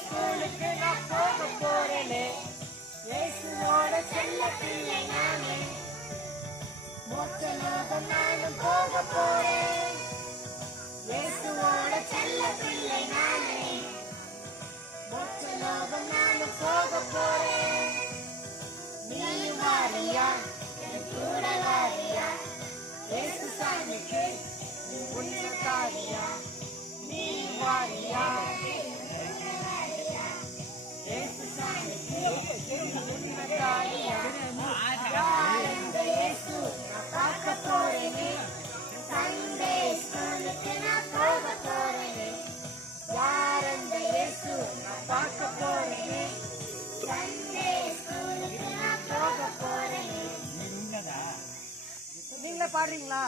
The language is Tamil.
ஸ்கூலுக்கு நான் போக போறேனே, இயேசுவோட செல்ல பிள்ளை நானே, மோட்சலோகம் நானும் போக போறேன், இயேசுவோட செல்ல பிள்ளை நானே, மோட்சலோகம் நானும் போக போறேன். நீயும் வாரியா, என் கூட வாரியா, இயேசு சாமிக்கு நீ உன்னதாரியா, நீ வாரியா, இயேசு சாமிக்கு உன்னதாரியா. யார் இந்த இயேசு நான் பார்க்க போறேனே, சண்டே ஸ்கூலுக்கு நான் போக போறேனே, யார் இந்த இயேசு நான் பார்க்க போறேனே, சண்டே ஸ்கூலுக்கு நான் போக போறேனே. நீங்களே பாடுறீங்களா?